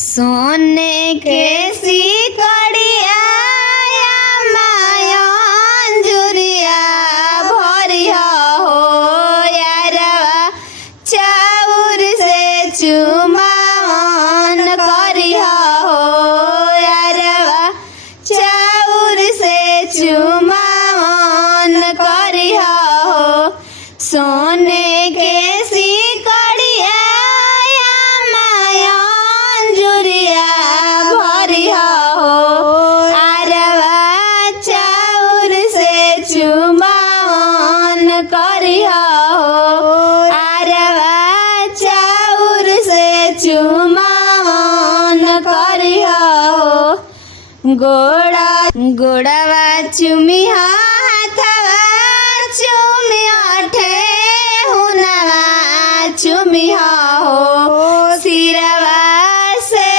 सोने के सिकड़िया माया अंजुरिया भरिया हो यारवा चाउर से चुमावन करिया हो यारवा चाउर से चुमावन करिया हो सोने के सिकड़िया माया अंजुरिया भरिया हो आरवा चाउर से चुमावन करिया हो आरवा चाउर से चुमावन करिया हो गोड़वा चुमिया हाथवा चुमिया ठेहुनवा चुमिया हो सिरवा से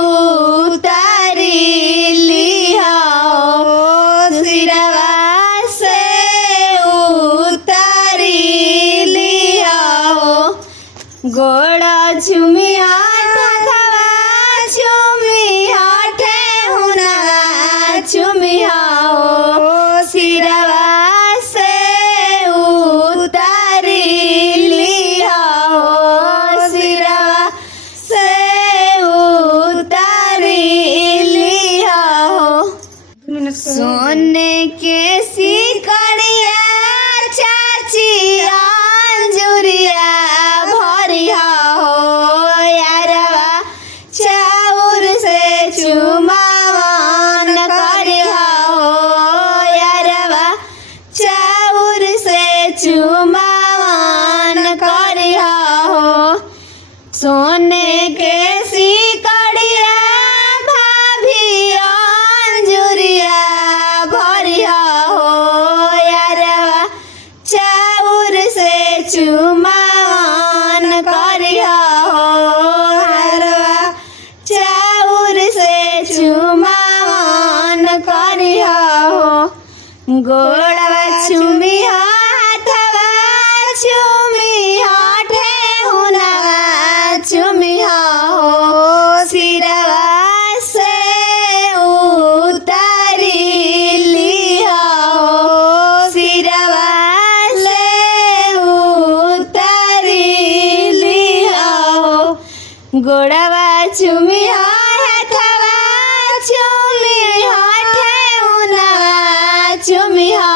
उतारी लिया हो सिरवा से उतारी लिया हो गोड़ा चुमिया हाथवा चुमिया ठेहुनवा चुमिया हो सिरवा से उतारी लिया हो सिरवा से उतारी लिया हो सोने के सिकड़िया चाची अंजुरिया भरिया हो यारवा चाउर से चुमावन करिया हो यारवा चाउर से चुमावन करिया हो सोने के सिकड़िया भाभी अंजुरिया भरिया हो यारवा चाउर से चुमावन करिया हो यारवा चाउर से चुमावन करिया हो गोड़वा चुमिया हाथवा चुमिया ठेहुनवा चुमिया हो सिरवा से उतारी लिया हो सिरवा से उतारी लिया हो गोड़वा चुमिया हाथवा चुमिया ठेहुनवा चुमिया